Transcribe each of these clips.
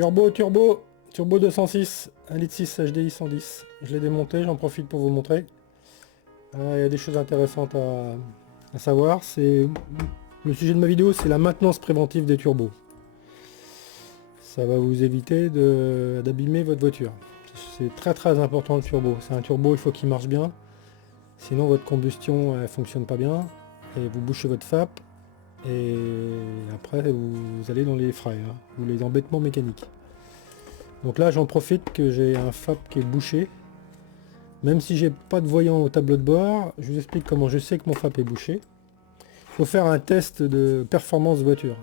Turbo 206, 1,6 litre HDI 110. Je l'ai démonté, j'en profite pour vous montrer. Il y a des choses intéressantes à savoir. Le sujet de ma vidéo, c'est la maintenance préventive des turbos. Ça va vous éviter d'abîmer votre voiture. C'est très important le turbo. C'est un turbo, il faut qu'il marche bien. Sinon votre combustion elle fonctionne pas bien. Et vous bouchez votre FAP. Et après vous allez dans les frais, hein, ou les embêtements mécaniques. Donc là j'en profite que j'ai un FAP qui est bouché. Même si j'ai pas de voyant au tableau de bord, je vous explique comment je sais que mon FAP est bouché. Il faut faire un test de performance voiture.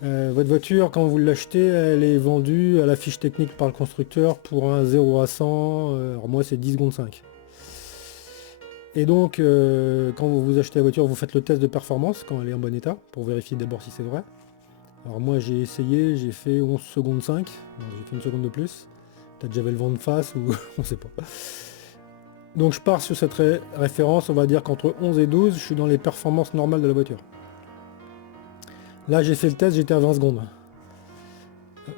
Votre voiture, quand vous l'achetez, elle est vendue à la fiche technique par le constructeur pour un 0 à 100, alors moi c'est 10 secondes 5. Et donc, quand vous achetez la voiture, vous faites le test de performance quand elle est en bon état, pour vérifier d'abord si c'est vrai. Alors moi j'ai essayé, j'ai fait 11 secondes 5, j'ai fait une seconde de plus. Peut-être j'avais le vent de face ou on sait pas. Donc je pars sur cette référence, on va dire qu'entre 11 et 12, je suis dans les performances normales de la voiture. Là j'ai fait le test, j'étais à 20 secondes.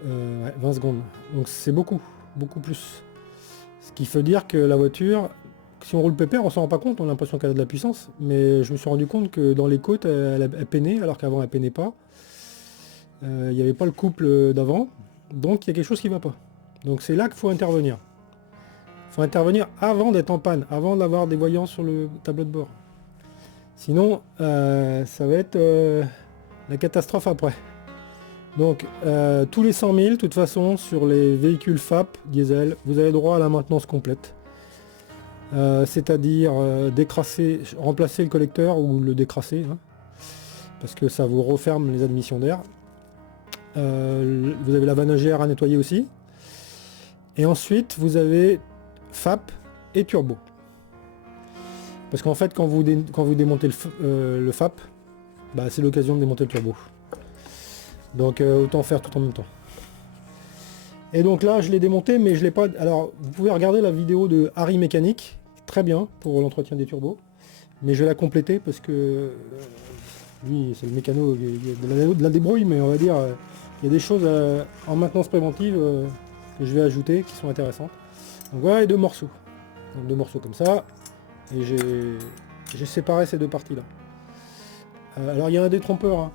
Ouais, 20 secondes. Donc c'est beaucoup plus. Ce qui veut dire que la voiture, si on roule pépère, on s'en rend pas compte, on a l'impression qu'elle a de la puissance. Mais je me suis rendu compte que dans les côtes, elle peinait, alors qu'avant elle peinait pas. Il n'y avait pas le couple d'avant. Donc il y a quelque chose qui va pas. Donc c'est là qu'il faut intervenir. Il faut intervenir avant d'être en panne, avant d'avoir des voyants sur le tableau de bord. Sinon, ça va être la catastrophe après. Donc, tous les 100 000, de toute façon, sur les véhicules FAP diesel, vous avez droit à la maintenance complète. C'est-à-dire remplacer le collecteur ou le décrasser, hein, parce que ça vous referme les admissions d'air. Vous avez la vanagère à nettoyer aussi. Et ensuite, vous avez FAP et turbo. Parce qu'en fait, quand vous démontez le FAP, bah, c'est l'occasion de démonter le turbo. Donc autant faire tout en même temps. Et donc là, je l'ai démonté, mais je l'ai pas... Alors, vous pouvez regarder la vidéo de Harry Mécanique, très bien pour l'entretien des turbos. Mais je vais la compléter parce que lui, c'est le mécano, il y a de la débrouille, mais on va dire, il y a des choses en maintenance préventive que je vais ajouter qui sont intéressantes. Donc voilà les deux morceaux. Donc deux morceaux comme ça. Et j'ai séparé ces deux parties là. Alors il y a un détrompeur. Hein.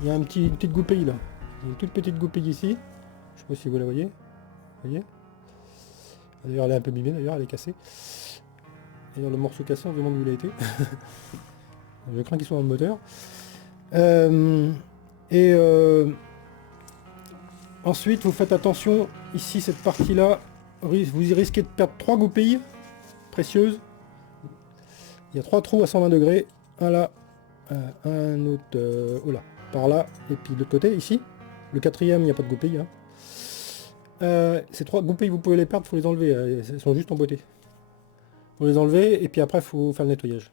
Il y a une petite goupille là. Une toute petite goupille ici. Je sais pas si vous la voyez. Vous voyez? D'ailleurs elle est un peu mimée, d'ailleurs elle est cassée. D'ailleurs le morceau cassé, on se demande où il a été. Je crains qu'il soit dans le moteur. Ensuite vous faites attention, ici cette partie là, vous risquez de perdre 3 goupilles précieuses. Il y a 3 trous à 120 degrés, un là, un autre oh là, par là, et puis de l'autre côté ici. Le quatrième il n'y a pas de goupilles. Hein. Ces 3 goupilles vous pouvez les perdre, il faut les enlever, elles sont juste emboîtées. Il faut les enlever et puis après il faut faire le nettoyage.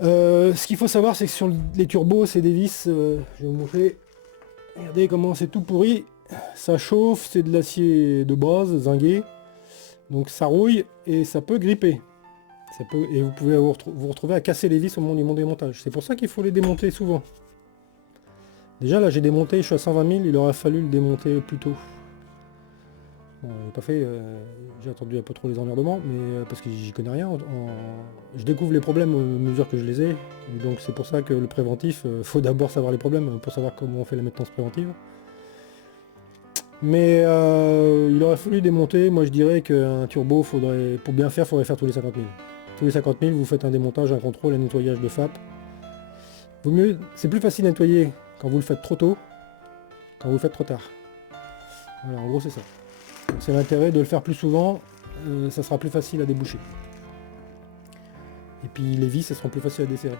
Ce qu'il faut savoir c'est que sur les turbos c'est des vis, je vais vous montrer. Regardez comment c'est tout pourri, ça chauffe, c'est de l'acier de base, zingué, donc ça rouille et ça peut gripper. Et vous pouvez vous retrouver à casser les vis au moment du démontage. C'est pour ça qu'il faut les démonter souvent. Déjà là j'ai démonté, je suis à 120 000, il aurait fallu le démonter plus tôt. Bon, pas fait, j'ai attendu un peu trop les emmerdements, mais parce que j'y connais rien. Je découvre les problèmes au mesure que je les ai, et donc c'est pour ça que le préventif, faut d'abord savoir les problèmes pour savoir comment on fait la maintenance préventive. Mais il aurait fallu démonter, moi je dirais qu'un turbo, pour bien faire, il faudrait faire tous les 50 000. Tous les 50 000, vous faites un démontage, un contrôle, un nettoyage de FAP. Vaut mieux, c'est plus facile à nettoyer quand vous le faites trop tôt, quand vous le faites trop tard. Voilà, en gros c'est ça. C'est l'intérêt de le faire plus souvent, ça sera plus facile à déboucher. Et puis les vis, elles seront plus faciles à desserrer.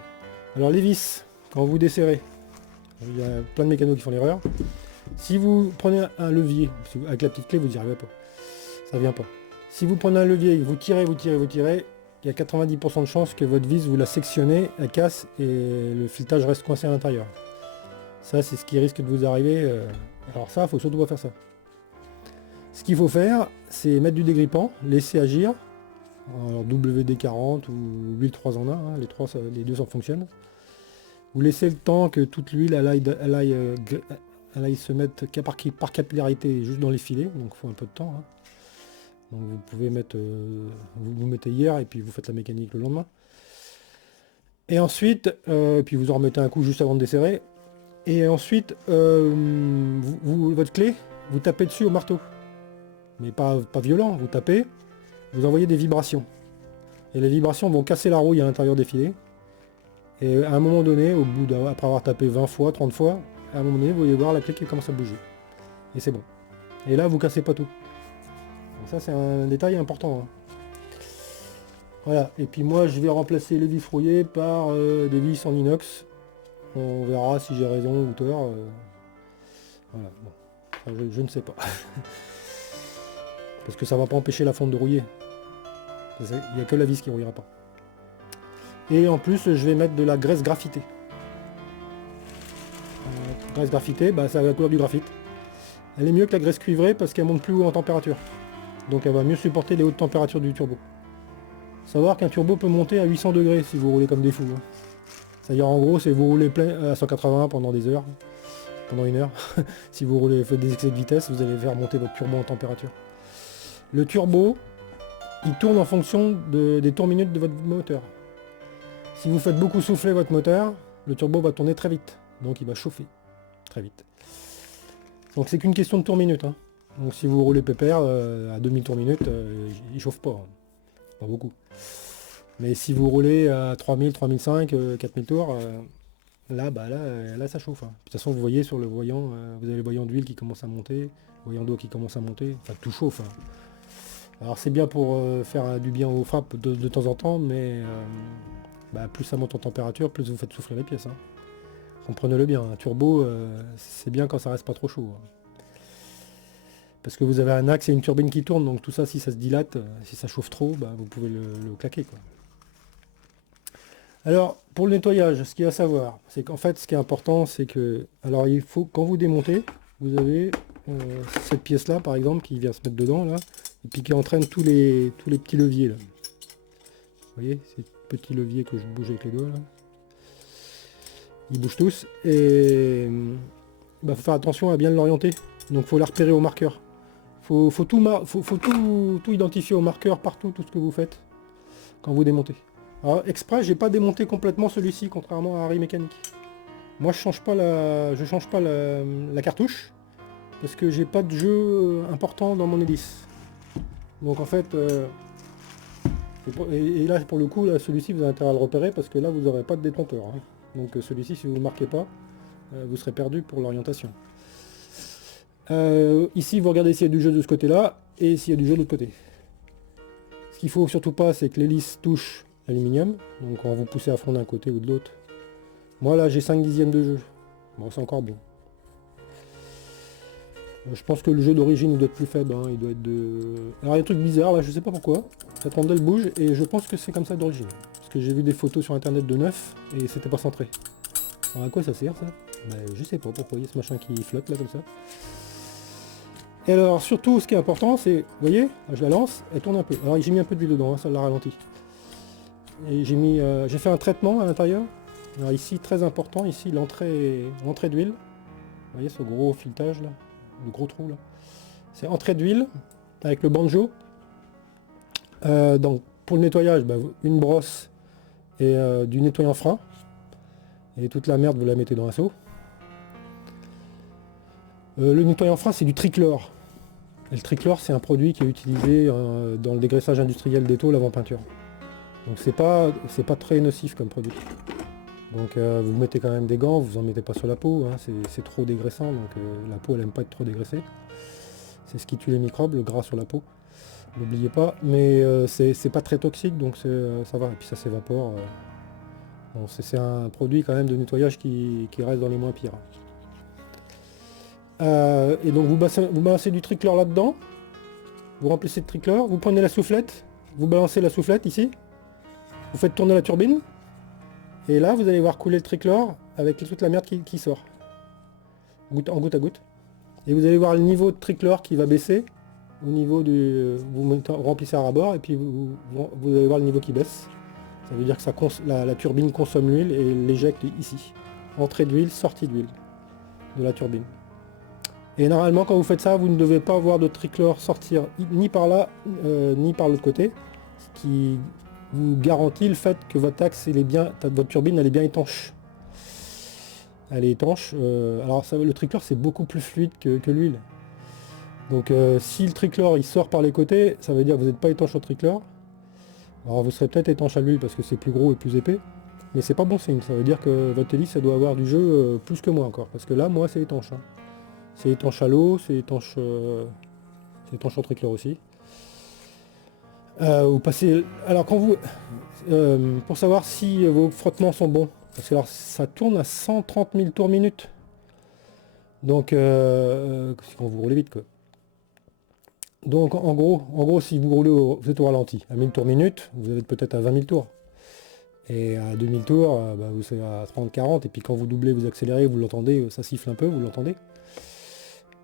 Alors les vis, quand vous desserrez, il y a plein de mécanos qui font l'erreur. Si vous prenez un levier, avec la petite clé vous n'y arrivez pas, ça vient pas. Si vous prenez un levier, vous tirez, il y a 90% de chances que votre vis, vous la sectionnez, elle casse et le filetage reste coincé à l'intérieur. Ça c'est ce qui risque de vous arriver, alors ça, faut surtout pas faire ça. Ce qu'il faut faire, c'est mettre du dégrippant, laisser agir, alors WD-40 ou huile 3 en 1, hein, les deux ça fonctionne. Vous laissez le temps que toute l'huile elle aille se mettre par capillarité juste dans les filets, donc il faut un peu de temps. Hein. Donc vous pouvez mettre, vous mettez hier et puis vous faites la mécanique le lendemain. Et ensuite, puis vous en remettez un coup juste avant de desserrer. Et ensuite, votre clé, vous tapez dessus au marteau. Mais pas violent, vous tapez, vous envoyez des vibrations. Et les vibrations vont casser la rouille à l'intérieur des filets. Et à un moment donné, après avoir tapé 20 fois, 30 fois, à un moment donné, vous allez voir la clé qui commence à bouger. Et c'est bon. Et là, vous cassez pas tout. Donc ça, c'est un détail important. Hein. Voilà. Et puis moi, je vais remplacer les vis rouillées par des vis en inox. On verra si j'ai raison ou tort. Voilà. Bon. Enfin, je ne sais pas. Parce que ça va pas empêcher la fonte de rouiller. Il n'y a que la vis qui ne rouillera pas. Et en plus, je vais mettre de la graisse graphitée. Graisse graphitée, bah, c'est la couleur du graphite. Elle est mieux que la graisse cuivrée parce qu'elle monte plus haut en température. Donc elle va mieux supporter les hautes températures du turbo. Savoir qu'un turbo peut monter à 800 degrés si vous roulez comme des fous. Hein. C'est-à-dire en gros, c'est vous roulez plein à 180 pendant des heures. Pendant une heure. Si vous roulez, faites des excès de vitesse, vous allez faire monter votre turbo en température. Le turbo, il tourne en fonction des tours minutes de votre moteur. Si vous faites beaucoup souffler votre moteur, le turbo va tourner très vite. Donc il va chauffer très vite. Donc c'est qu'une question de tours minute. Hein. Donc si vous roulez pépère à 2000 tours minute, il chauffe pas. Hein. Pas beaucoup. Mais si vous roulez à 3000, 3005, 4000 tours, là ça chauffe. Hein. De toute façon vous voyez sur le voyant, vous avez le voyant d'huile qui commence à monter, le voyant d'eau qui commence à monter, enfin tout chauffe. Hein. Alors c'est bien pour faire du bien aux frappes de temps en temps, mais plus ça monte en température, plus vous faites souffrir les pièces. Hein. Comprenez-le bien, un turbo, c'est bien quand ça reste pas trop chaud. Hein. Parce que vous avez un axe et une turbine qui tourne, donc tout ça, si ça se dilate, si ça chauffe trop, vous pouvez le claquer. Quoi. Alors, pour le nettoyage, ce qu'il y a à savoir, c'est qu'en fait, ce qui est important, c'est que, alors il faut, quand vous démontez, vous avez cette pièce-là, par exemple, qui vient se mettre dedans, là, et puis qui entraîne tous les petits leviers, là. Vous voyez, ces petits leviers que je bouge avec les doigts, là. Ils bougent tous, et faut faire attention à bien l'orienter. Donc, faut la repérer au marqueur. Faut tout identifier au marqueur partout, tout ce que vous faites, quand vous démontez. Alors, exprès, j'ai pas démonté complètement celui-ci, contrairement à Harry Mécanique. Moi, je change pas la cartouche, parce que j'ai pas de jeu important dans mon hélice. Donc en fait, et là pour le coup, celui-ci vous avez intérêt à le repérer, parce que là vous n'aurez pas de détenteur. Hein. Donc celui-ci, si vous ne le marquez pas, vous serez perdu pour l'orientation. Ici, vous regardez s'il y a du jeu de ce côté-là, et s'il y a du jeu de l'autre côté. Ce qu'il faut surtout pas, c'est que l'hélice touche l'aluminium, donc quand vous poussez à fond d'un côté ou de l'autre. Moi là, j'ai 5 dixièmes de jeu. Bon, c'est encore bon. Je pense que le jeu d'origine doit être plus faible, hein. Il doit être de... Alors il y a un truc bizarre là, je sais pas pourquoi. Cette rondelle bouge et je pense que c'est comme ça d'origine. Parce que j'ai vu des photos sur internet de neuf et c'était pas centré. Alors à quoi ça sert ça? Je sais pas pourquoi il y a ce machin qui flotte là comme ça. Et alors surtout ce qui est important c'est, vous voyez, je la lance, elle tourne un peu. Alors j'ai mis un peu d'huile dedans, hein, ça l'a ralenti. Et j'ai fait un traitement à l'intérieur. Alors ici très important, ici l'entrée d'huile. Vous voyez ce gros filetage là? Le gros trou là. C'est entrée d'huile avec le banjo. Donc pour le nettoyage, une brosse et du nettoyant frein. Et toute la merde vous la mettez dans un seau. Le nettoyant frein c'est du trichlore. Et le trichlore c'est un produit qui est utilisé dans le dégraissage industriel des tôles avant peinture. Donc c'est pas très nocif comme produit. Donc vous mettez quand même des gants, vous en mettez pas sur la peau, hein, c'est trop dégraissant, donc la peau elle aime pas être trop dégraissée. C'est ce qui tue les microbes, le gras sur la peau. N'oubliez pas, mais c'est pas très toxique, donc ça va, et puis ça s'évapore. Bon, c'est un produit quand même de nettoyage qui reste dans les moins pires. Et donc vous balancez du trichlore là-dedans, vous remplissez de trichlore, vous prenez la soufflette, vous balancez la soufflette ici, vous faites tourner la turbine, et là, vous allez voir couler le trichlore avec toute la merde qui sort. En goutte à goutte. Et vous allez voir le niveau de trichlore qui va baisser au niveau du... Vous remplissez à ras-bord et puis vous allez voir le niveau qui baisse. Ça veut dire que la turbine consomme l'huile et l'éjecte ici. entrée d'huile, sortie d'huile de la turbine. Et normalement quand vous faites ça, vous ne devez pas voir de trichlore sortir ni par là ni par l'autre côté, ce qui vous garantit le fait que votre axe votre turbine elle est bien étanche. Elle est étanche. Alors ça, le trichlore c'est beaucoup plus fluide que l'huile. Donc si le trichlore il sort par les côtés, ça veut dire que vous n'êtes pas étanche au trichlore. Alors vous serez peut-être étanche à l'huile parce que c'est plus gros et plus épais. Mais c'est pas bon signe, ça veut dire que votre hélice ça doit avoir du jeu plus que moi encore. Parce que là moi c'est étanche. Hein. C'est étanche à l'eau, c'est étanche au trichlore aussi. Vous passez. Alors quand vous. Pour savoir si vos frottements sont bons. Parce que alors, ça tourne à 130 000 tours minute. Donc c'est quand vous roulez vite quoi. Donc en gros si vous roulez vous êtes au ralenti, à 1000 tours minute, vous êtes peut-être à 20 000 tours. Et à 2000 tours, vous serez à 30-40, et puis quand vous doublez, vous accélérez, vous l'entendez, ça siffle un peu, vous l'entendez.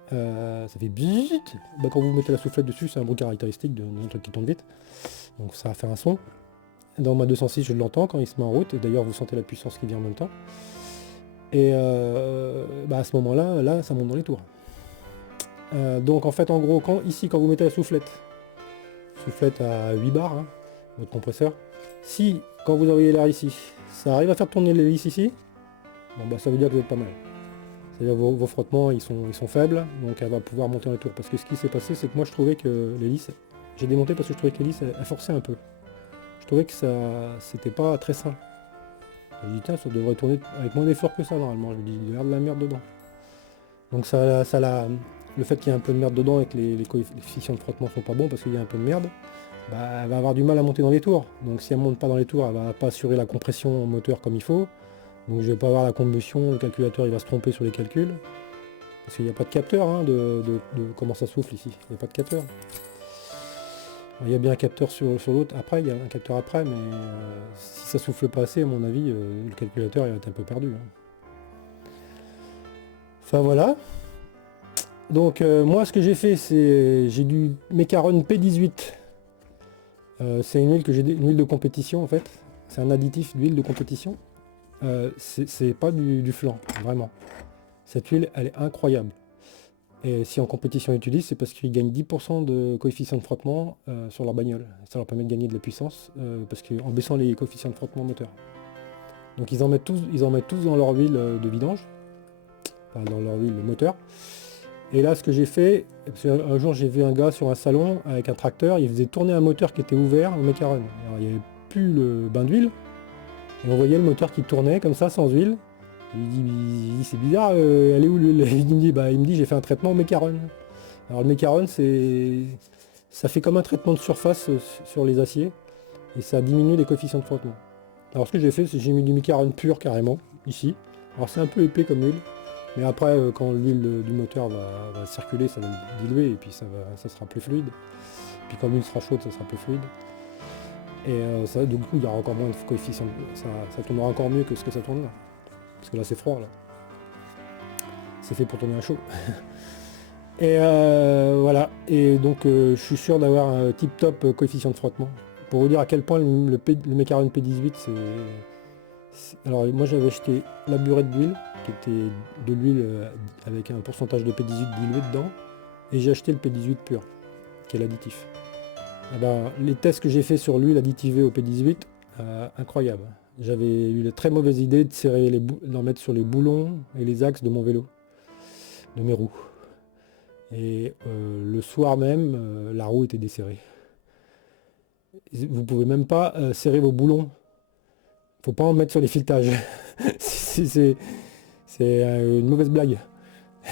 Ça fait bzzzt. Quand vous mettez la soufflette dessus, c'est un bruit caractéristique d'un truc qui tourne vite. Donc ça va faire un son. Dans ma 206, je l'entends quand il se met en route, et d'ailleurs vous sentez la puissance qui vient en même temps. Et à ce moment-là, là, ça monte dans les tours. Donc en fait, en gros, ici, quand vous mettez la soufflette à 8 bars, hein, votre compresseur, si, quand vous envoyez l'air ici, ça arrive à faire tourner l'hélice ici, bon, ça veut dire que vous êtes pas mal. C'est-à-dire vos frottements, ils sont faibles, donc elle va pouvoir monter dans les tours. Parce que ce qui s'est passé, c'est que moi, je trouvais que l'hélice, j'ai démonté parce que je trouvais que l'hélice, elle forçait un peu. Je trouvais que ça, c'était pas très sain. Je dis tiens, ça devrait tourner avec moins d'effort que ça normalement. Je me dis il y a de la merde dedans. Donc le fait qu'il y ait un peu de merde dedans et que les coefficients de frottement sont pas bons parce qu'il y a un peu de merde, elle va avoir du mal à monter dans les tours. Donc si elle monte pas dans les tours, elle va pas assurer la compression moteur comme il faut. Donc je vais pas avoir la combustion, le calculateur il va se tromper sur les calculs. Parce qu'il n'y a pas de capteur hein, de comment ça souffle ici. Il n'y a pas de capteur. Il y a bien un capteur sur l'autre, après, il y a un capteur après, mais si ça souffle pas assez, à mon avis, le calculateur il va être un peu perdu. Hein. Enfin voilà. Donc moi ce que j'ai fait, c'est j'ai du Mecaron P18. C'est une huile une huile de compétition en fait. C'est un additif d'huile de compétition. C'est pas du flan, vraiment. Cette huile, elle est incroyable. Et si en compétition ils utilisent, c'est parce qu'ils gagnent 10% de coefficient de frottement sur leur bagnole. Ça leur permet de gagner de la puissance parce qu'en baissant les coefficients de frottement moteur. Donc ils en mettent tous dans leur huile de vidange, enfin dans leur huile moteur. Et là ce que j'ai fait, parce qu'un jour j'ai vu un gars sur un salon avec un tracteur, il faisait tourner un moteur qui était ouvert au Mecaron. Alors il n'y avait plus le bain d'huile, et on voyait le moteur qui tournait comme ça sans huile. Il dit c'est bizarre, elle est où l'huile? Il me dit j'ai fait un traitement au Mecaron. Alors le Mecaron ça fait comme un traitement de surface sur les aciers et ça diminue les coefficients de frottement. Alors ce que j'ai fait c'est que j'ai mis du Mecaron pur carrément ici. Alors c'est un peu épais comme huile, mais après quand l'huile du moteur va circuler ça va le diluer et puis ça sera plus fluide. Puis quand l'huile sera chaude ça sera plus fluide. Et du coup il y aura encore moins de coefficients, ça tournera encore mieux que ce que ça tourne là. Parce que là c'est froid là. C'est fait pour tourner à chaud. Et voilà. Et donc je suis sûr d'avoir un tip top coefficient de frottement. Pour vous dire à quel point le Mecaron P18 alors moi j'avais acheté la burette d'huile, qui était de l'huile avec un pourcentage de P18 dilué dedans. Et j'ai acheté le P18 pur, qui est l'additif. Les tests que j'ai fait sur l'huile additivée au P18, incroyable. J'avais eu la très mauvaise idée de serrer d'en mettre sur les boulons et les axes de mon vélo, de mes roues. Et le soir même, la roue était desserrée. Vous pouvez même pas serrer vos boulons. Faut pas en mettre sur les filetages. C'est une mauvaise blague.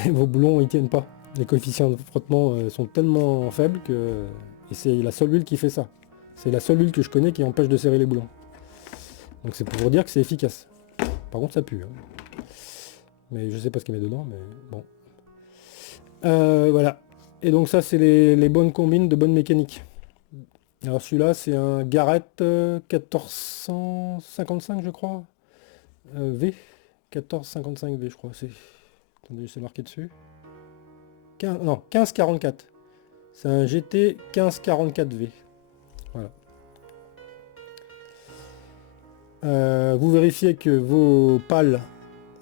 Vos boulons ils tiennent pas. Les coefficients de frottement sont tellement faibles que... Et c'est la seule huile qui fait ça. C'est la seule huile que je connais qui empêche de serrer les boulons. Donc c'est pour vous dire que c'est efficace. Par contre ça pue. Hein. Mais je sais pas ce qu'il met dedans, mais bon. Voilà. Et donc ça c'est les bonnes combines de bonne mécanique. Alors celui-là c'est un Garrett 1455 je crois. V. 1455V je crois. Attendez, c'est marqué dessus. 1544. C'est un GT 1544V. Voilà. Vous vérifiez que vos pales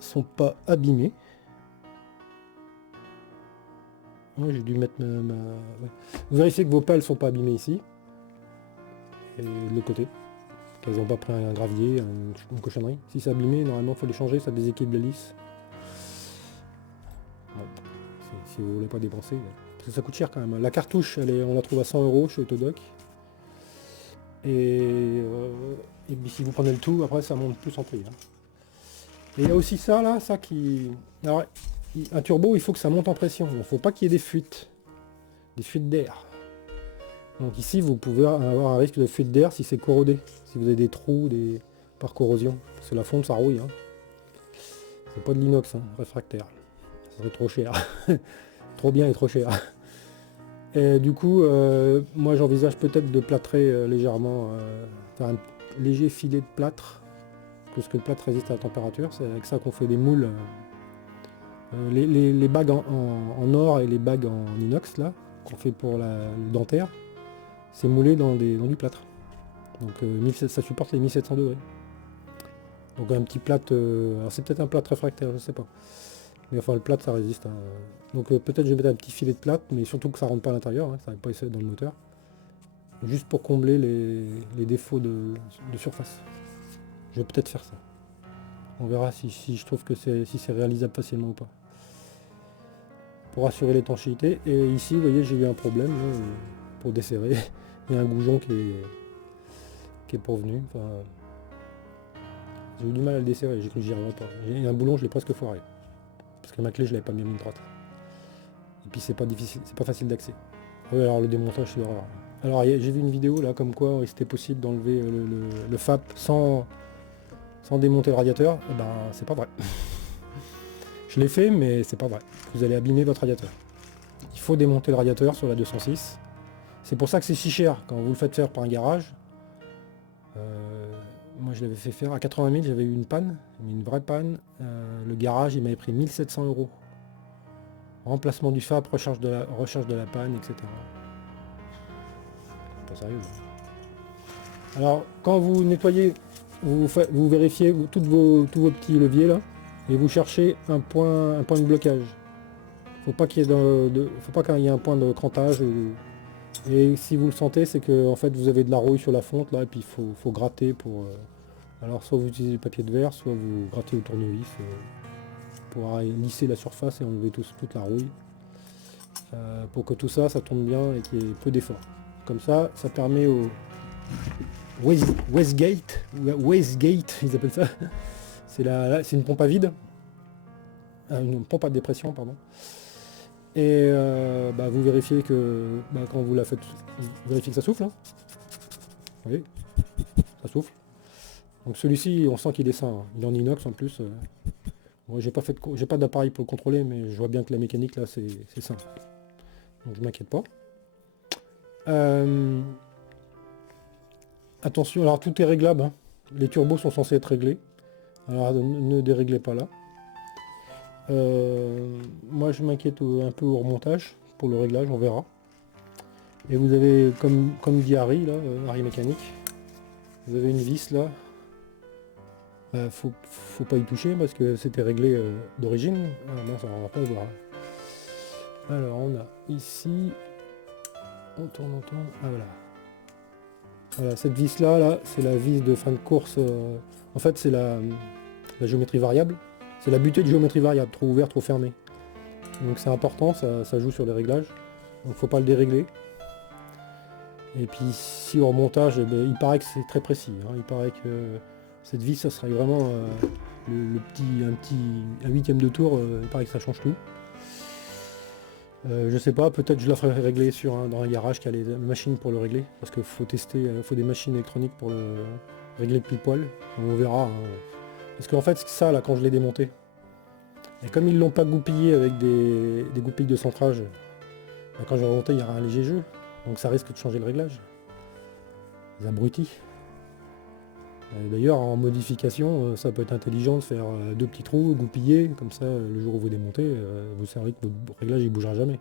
sont pas abîmées. Ouais, j'ai dû mettre ouais. Vous vérifiez que vos pales sont pas abîmées ici. Et de l'autre côté. Qu'elles n'ont pas pris un gravier, une cochonnerie. Si c'est abîmé, normalement il faut les changer, ça déséquilibre la lisse. Bon, si vous voulez pas dépenser. Parce que ça coûte cher quand même. La cartouche, on la trouve à 100 € chez Autodoc. Et puis si vous prenez le tout, après ça monte plus en prix. Hein. Et il y a aussi ça là, ça qui... Alors, un turbo, il faut que ça monte en pression. Il ne faut pas qu'il y ait des fuites d'air. Donc ici, vous pouvez avoir un risque de fuite d'air si c'est corrodé. Si vous avez des trous par corrosion. Parce que la fonte, ça rouille. Hein. C'est pas de l'inox, hein, réfractaire. Ça serait trop cher. Trop bien et trop cher. Et du coup, moi j'envisage peut-être de plâtrer légèrement, faire un léger filet de plâtre, parce que le plâtre résiste à la température. C'est avec ça qu'on fait des moules. Les bagues en or et les bagues en inox là, qu'on fait pour le dentaire, c'est moulé dans du plâtre. Donc ça supporte les 1700 degrés. Donc un petit plâtre, alors c'est peut-être un plâtre réfractaire, je sais pas. Mais enfin le plâtre ça résiste. Hein. Donc peut-être je vais mettre un petit filet de plâtre, mais surtout que ça rentre pas à l'intérieur, hein, ça va pas essayer dans le moteur. Juste pour combler les défauts de surface. Je vais peut-être faire ça. On verra si je trouve que c'est réalisable facilement ou pas. Pour assurer l'étanchéité. Et ici, vous voyez, j'ai eu un problème là, pour desserrer. Il y a un goujon qui est pourvenu. Enfin, j'ai eu du mal à le desserrer, j'ai cru que j'y arriverais pas. J'ai un boulon, je l'ai presque foiré. Parce que ma clé, je l'avais pas bien mis droite. Et puis c'est pas difficile, c'est pas facile d'accès. Oui, alors le démontage, c'est l'horreur. Alors j'ai vu une vidéo là comme quoi c'était possible d'enlever le FAP sans démonter le radiateur. Eh ben c'est pas vrai. Je l'ai fait, mais c'est pas vrai. Vous allez abîmer votre radiateur. Il faut démonter le radiateur sur la 206. C'est pour ça que c'est si cher quand vous le faites faire par un garage. Moi je l'avais fait faire à 80 000, j'avais eu une panne, une vraie panne. Le garage il m'avait pris 1700 €. Remplacement du FAP, recherche de la panne, etc. Pas sérieux. Alors quand vous nettoyez, vous vérifiez tous vos petits leviers là, et vous cherchez un point de blocage. Faut pas qu'il y ait un point de crantage. Et si vous le sentez, c'est que en fait vous avez de la rouille sur la fonte là, et puis il faut gratter pour. Alors soit vous utilisez du papier de verre, soit vous grattez au tournevis pour lisser la surface et enlever toute la rouille. Pour que tout ça tourne bien et qu'il y ait peu d'effort. Comme ça permet au Westgate, ils appellent ça. C'est une pompe à vide, une pompe à dépression, pardon. Et vous vérifiez que quand vous la faites, vous vérifiez que ça souffle. Hein. Vous voyez, ça souffle. Donc celui-ci, on sent qu'il est sain. Hein. Il est en inox en plus. Moi, j'ai pas d'appareil pour le contrôler, mais je vois bien que la mécanique là, c'est sain. Donc je m'inquiète pas. Attention, alors tout est réglable. Hein. Les turbos sont censés être réglés. Alors ne déréglez pas là. Moi je m'inquiète un peu au remontage pour le réglage, on verra. Et vous avez, comme dit Harry, là, Harry mécanique, vous avez une vis là. Faut pas y toucher parce que c'était réglé d'origine. Ah non, ça ne va pas le voir. Alors on a ici, on tourne. Ah voilà. Voilà, cette vis là, c'est la vis de fin de course. En fait c'est la géométrie variable. C'est la butée de géométrie variable, trop ouvert, trop fermé. Donc c'est important, ça joue sur les réglages. Donc faut pas le dérégler. Et puis si au remontage, il paraît que c'est très précis. Hein. Il paraît que cette vis, ça serait vraiment un huitième de tour, il paraît que ça change tout. Je sais pas, peut-être je la ferai régler dans un garage qui a les machines pour le régler, parce qu'il faut tester, faut des machines électroniques pour le régler pile poil. On verra. Hein. Parce qu'en fait, ça là, quand je l'ai démonté, et comme ils l'ont pas goupillé avec des goupilles de centrage, quand je vais remonter, il y aura un léger jeu, donc ça risque de changer le réglage. Les abrutis. D'ailleurs, en modification, ça peut être intelligent de faire 2 petits trous goupillés, comme ça, le jour où vous démontez, vous savez que votre réglage il bougera jamais.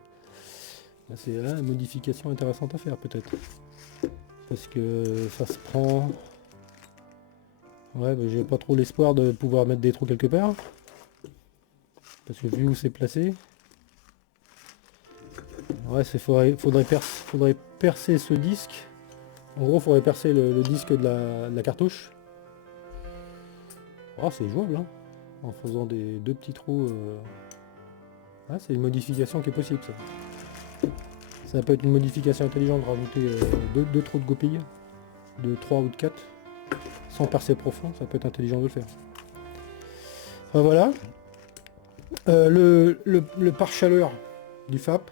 C'est une modification intéressante à faire peut-être. Parce que ça se prend... Ouais, j'ai pas trop l'espoir de pouvoir mettre des trous quelque part. Parce que vu où c'est placé, ouais, faudrait percer ce disque. En gros, faudrait percer le disque de la cartouche. Oh, c'est jouable, hein, en faisant deux petits trous. Ah, c'est une modification qui est possible, ça. Ça peut être une modification intelligente de rajouter deux trous de goupille, de 3 ou de 4, sans percer profond, ça peut être intelligent de le faire. Enfin, voilà. Le pare-chaleur du FAP,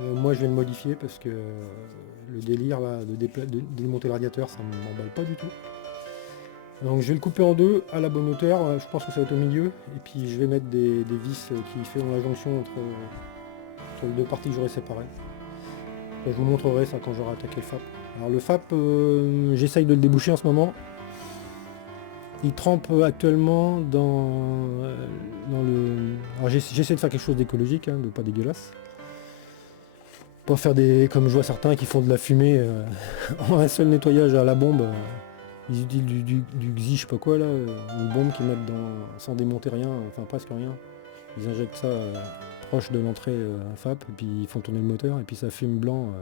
moi je vais le modifier parce que le délire là de démonter le radiateur, ça ne m'emballe pas du tout. Donc je vais le couper en deux à la bonne hauteur, je pense que ça va être au milieu, et puis je vais mettre des vis qui feront la jonction entre les deux parties que j'aurai séparées. Je vous montrerai ça quand j'aurai attaqué le FAP. Alors le FAP, j'essaye de le déboucher en ce moment. Il trempe actuellement dans le... Alors j'essaie de faire quelque chose d'écologique, hein, de pas dégueulasse. Pas faire comme je vois certains qui font de la fumée en un seul nettoyage à la bombe. Ils utilisent du Xi, je sais pas quoi là, une bombe qu'ils mettent sans démonter rien, enfin presque rien. Ils injectent ça proche de l'entrée FAP, et puis ils font tourner le moteur, et puis ça fume blanc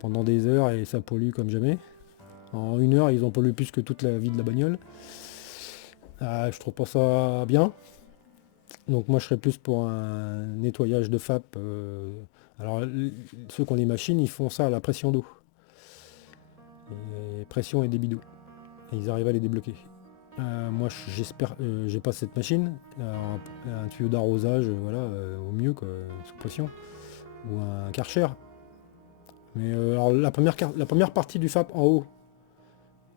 pendant des heures, et ça pollue comme jamais. En 1 heure, ils ont pollué plus que toute la vie de la bagnole. Je trouve pas ça bien. Donc moi je serais plus pour un nettoyage de FAP. Alors ceux qui ont les machines, ils font ça à la pression d'eau. Pression et débit d'eau. Et ils arrivent à les débloquer. Moi j'espère, j'ai pas cette machine. Un tuyau d'arrosage, voilà, au mieux quoi, sous pression. Ou un Karcher. Mais alors la première partie du FAP en haut,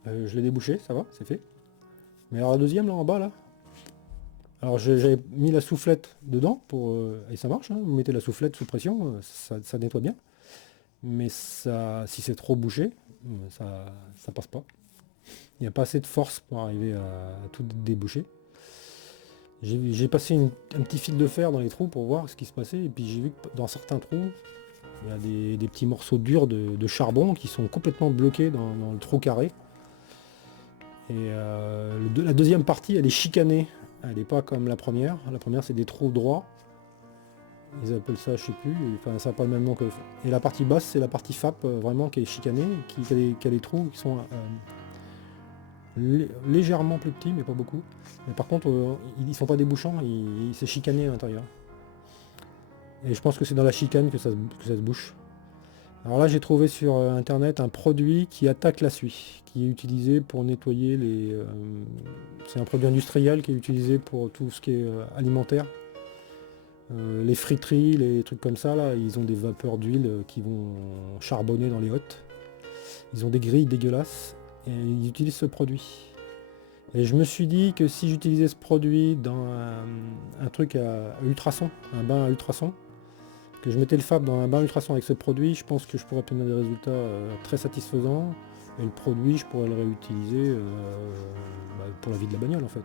je l'ai débouché, ça va, c'est fait. Mais alors la deuxième là en bas là, alors j'avais mis la soufflette dedans et ça marche, hein, vous mettez la soufflette sous pression, ça nettoie bien. Mais ça, si c'est trop bouché, ça passe pas. Il n'y a pas assez de force pour arriver à tout déboucher. J'ai passé un petit fil de fer dans les trous pour voir ce qui se passait, et puis j'ai vu que dans certains trous, il y a des petits morceaux durs de charbon qui sont complètement bloqués dans le trou carré. Et la deuxième partie, elle est chicanée. Elle n'est pas comme la première. La première, c'est des trous droits. Ils appellent ça, je sais plus. Enfin, ça n'a pas le même nom que... Et la partie basse, c'est la partie FAP, vraiment, qui est chicanée, qui a des trous qui sont légèrement plus petits, mais pas beaucoup. Mais par contre, ils sont pas débouchants, c'est chicané à l'intérieur. Et je pense que c'est dans la chicane que ça se bouche. Alors là, j'ai trouvé sur internet un produit qui attaque la suie, qui est utilisé pour nettoyer les... c'est un produit industriel qui est utilisé pour tout ce qui est alimentaire. Les friteries, les trucs comme ça, là, ils ont des vapeurs d'huile qui vont charbonner dans les hottes. Ils ont des grilles dégueulasses et ils utilisent ce produit. Et je me suis dit que si j'utilisais ce produit dans un truc à ultrasons, un bain à ultrasons, que je mettais le FAP dans un bain ultrason avec ce produit, je pense que je pourrais obtenir des résultats très satisfaisants. Et le produit, je pourrais le réutiliser pour la vie de la bagnole en fait.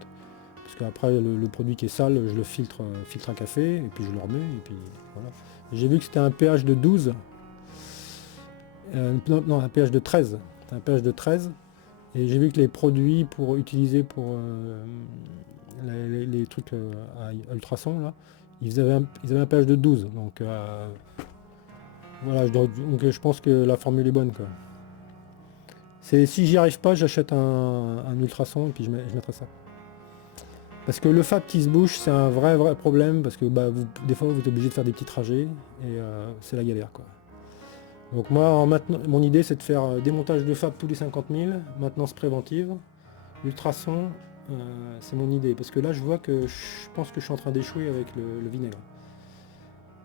Parce qu'après, le produit qui est sale, je le filtre à café, et puis je le remets, et puis voilà. J'ai vu que c'était un pH de 12. Non, un pH de 13. Un pH de 13. Et j'ai vu que les produits pour utiliser pour les trucs à ultrasons, là, ils avaient un pH de 12, donc voilà, donc je pense que la formule est bonne quoi. Si j'y arrive pas, j'achète un ultrason et puis je mettrai ça. Parce que le FAP qui se bouche, c'est un vrai problème, parce que des fois vous êtes obligé de faire des petits trajets et c'est la galère quoi. Donc moi mon idée c'est de faire démontage de FAP tous les 50 000, maintenance préventive, ultrason. C'est mon idée, parce que là je vois que je pense que je suis en train d'échouer avec le vinaigre.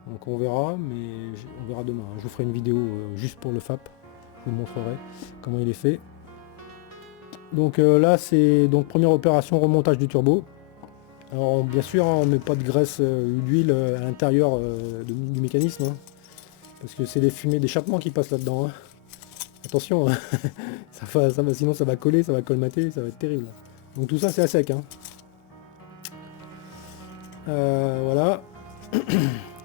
Donc on verra, mais on verra demain. Je vous ferai une vidéo juste pour le FAP, je vous montrerai comment il est fait. Donc là c'est donc première opération, remontage du turbo. Alors bien sûr on met pas de graisse ou d'huile à l'intérieur du mécanisme, hein, parce que c'est les fumées d'échappement qui passent là-dedans. Hein. Attention, hein. Sinon ça va coller, ça va colmater, ça va être terrible. Donc tout ça c'est à sec. Hein. Voilà.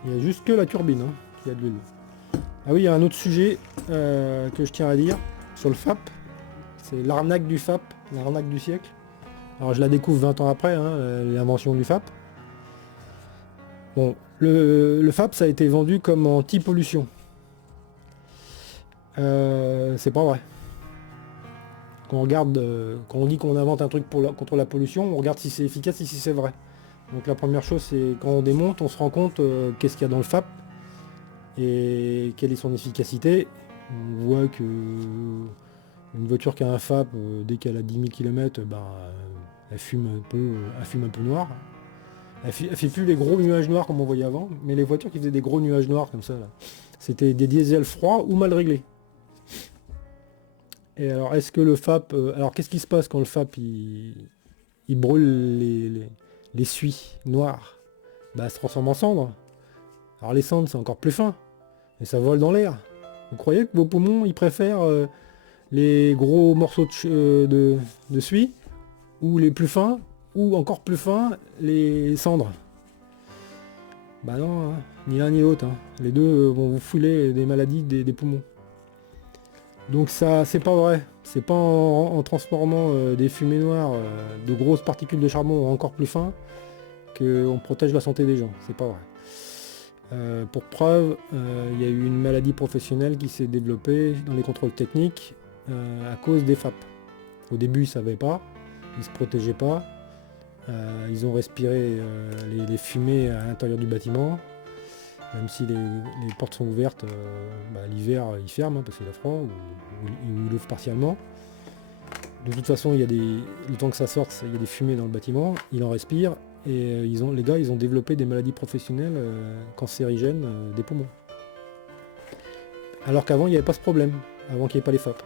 Il y a juste que la turbine hein, qui a de l'huile. Ah oui, il y a un autre sujet que je tiens à dire sur le FAP. C'est l'arnaque du FAP, l'arnaque du siècle. Alors je la découvre 20 ans après, hein, l'invention du FAP. Bon, le FAP, ça a été vendu comme anti-pollution. C'est pas vrai. Quand on regarde, quand on dit qu'on invente un truc contre la pollution, on regarde si c'est efficace et si c'est vrai. Donc la première chose, c'est quand on démonte, on se rend compte qu'est-ce qu'il y a dans le FAP et quelle est son efficacité. On voit que une voiture qui a un FAP, dès qu'elle a 10 000 km, elle fume un peu noir. Elle fait plus les gros nuages noirs comme on voyait avant, mais les voitures qui faisaient des gros nuages noirs comme ça, là, c'était des diesels froids ou mal réglés. Et alors, est-ce que le FAP... alors, qu'est-ce qui se passe quand le FAP, il brûle les suies noires? Bah, se transforme en cendres. Alors, les cendres, c'est encore plus fin. Et ça vole dans l'air. Vous croyez que vos poumons, ils préfèrent les gros morceaux de suie, ou les plus fins, ou encore plus fins, les cendres? Bah non, hein, ni l'un ni l'autre. Hein. Les deux vont vous fouler des maladies des poumons. Donc ça, c'est pas vrai. C'est pas en transformant des fumées noires, de grosses particules de charbon encore plus fins, qu'on protège la santé des gens. C'est pas vrai. Pour preuve, il y a eu une maladie professionnelle qui s'est développée dans les contrôles techniques à cause des FAP. Au début, ils ne savaient pas, ils ne se protégeaient pas. Ils ont respiré les fumées à l'intérieur du bâtiment. Même si les portes sont ouvertes, l'hiver ils ferment parce qu'il a froid ou il ouvre partiellement. De toute façon, le temps que ça sorte, il y a des fumées dans le bâtiment, il en respire et les gars ils ont développé des maladies professionnelles cancérigènes des poumons. Alors qu'avant il n'y avait pas ce problème, avant qu'il n'y ait pas les FAP.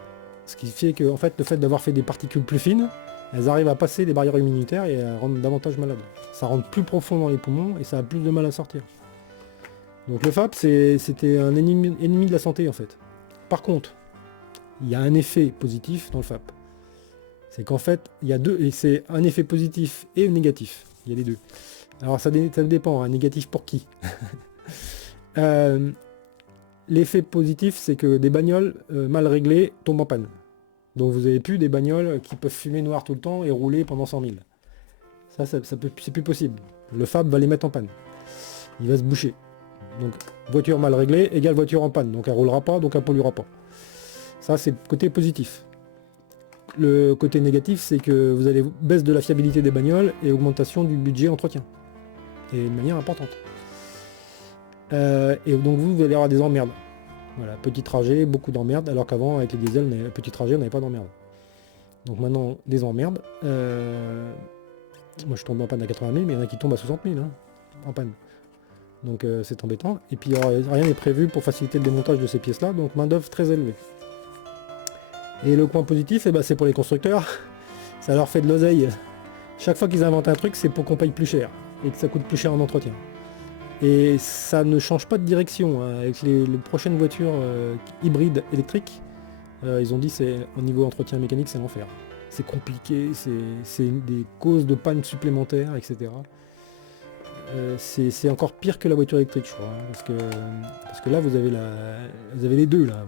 Ce qui fait que en fait, le fait d'avoir fait des particules plus fines, elles arrivent à passer les barrières immunitaires et à rendre davantage malade. Ça rentre plus profond dans les poumons et ça a plus de mal à sortir. Donc le FAP, c'était un ennemi de la santé en fait. Par contre, il y a un effet positif dans le FAP. C'est qu'en fait, il y a deux, et c'est un effet positif et négatif. Il y a les deux. Alors ça dépend, hein, négatif pour qui. L'effet positif, c'est que des bagnoles mal réglées tombent en panne. Donc vous avez plus des bagnoles qui peuvent fumer noir tout le temps et rouler pendant 100 000. C'est plus possible. Le FAP va les mettre en panne. Il va se boucher. Donc voiture mal réglée égale voiture en panne. Donc elle roulera pas, donc elle polluera pas. Ça c'est le côté positif. Le côté négatif, c'est que vous allez baisse de la fiabilité des bagnoles et augmentation du budget entretien. Et de manière importante. Et donc vous allez avoir des emmerdes. Voilà, petit trajet, beaucoup d'emmerdes, alors qu'avant avec les diesels, petit trajet, on n'avait pas d'emmerdes. Donc maintenant, des emmerdes. Moi je tombe en panne à 80 000, mais il y en a qui tombent à 60 000 hein, en panne. Donc c'est embêtant. Et puis rien n'est prévu pour faciliter le démontage de ces pièces-là, donc main d'œuvre très élevée. Et le point positif, c'est pour les constructeurs. Ça leur fait de l'oseille. Chaque fois qu'ils inventent un truc, c'est pour qu'on paye plus cher et que ça coûte plus cher en entretien. Et ça ne change pas de direction. Hein. Avec les prochaines voitures hybrides électriques, ils ont dit c'est au niveau entretien mécanique, c'est l'enfer. C'est compliqué, c'est des causes de panne supplémentaires, etc. C'est encore pire que la voiture électrique, je crois, hein, parce que là vous avez les deux là.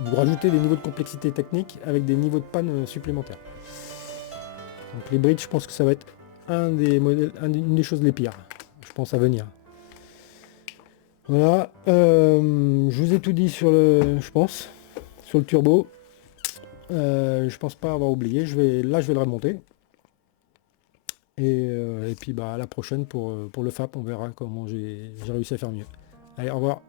Vous rajoutez des niveaux de complexité technique avec des niveaux de panne supplémentaires. Donc les brides, je pense que ça va être une des choses les pires, je pense à venir. Voilà, je vous ai tout dit sur sur le turbo. Je pense pas avoir oublié. Je vais le remonter. Et puis à la prochaine pour le FAP, on verra comment j'ai réussi à faire mieux. Allez, au revoir.